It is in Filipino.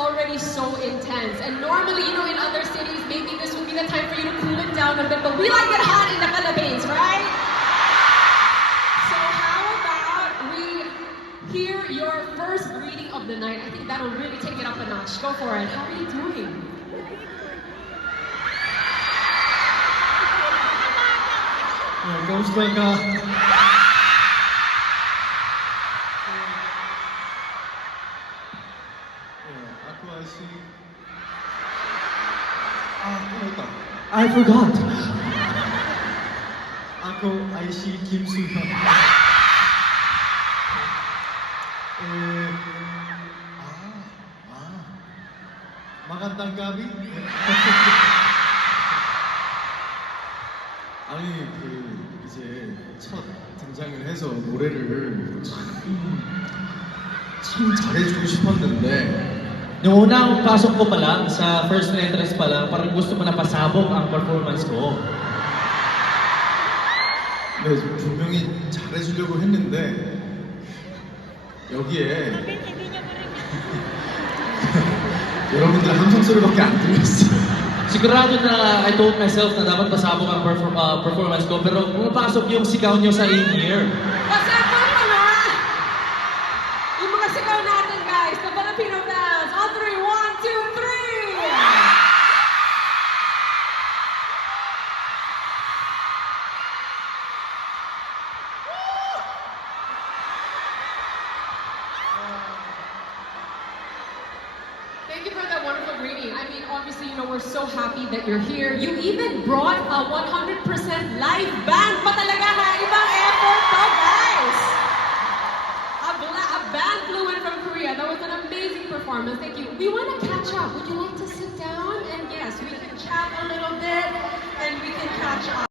already so intense. And normally, you know, in other cities, maybe this would be the time for you to cool it down a bit, but we like it hot in the Philippines, right? So how about we hear your first greeting of the night? I think that'll really take it up a notch. Go for it. How are you doing? Kamusta ka? Ako ay si... ito. I forgot. Ako ay si Kim Soo-hyun. Magandang gabi. 아니 이제 첫 등장을 해서 노래를 참 잘해주고 싶었는데 Noong unang pasok ko pa lang, sa first entrance pa lang, parang gusto ko na pasabog ang performance ko. 네, 분명히 잘해주려고 했는데 여기에 여러분들 함성 소리밖에 안 들렸어요. Sigurado na I told myself na dapat pasabog ang performance ko, pero pumapasok yung sigaw nyo sa in-ear. Pasabog mo na! Yung mga sigaw natin, guys. The Filipino dance. On 3, 1, 2, 3! Thank you for that wonderful greeting. I mean, obviously, you know, we're so happy that you're here. You even brought a 100% live band pa talaga ha? Ibang effort to, guys! A band flew in from Korea. That was an amazing performance. Thank you. We want to catch up. Would you like to sit down? And yes, we can chat a little bit and we can catch up.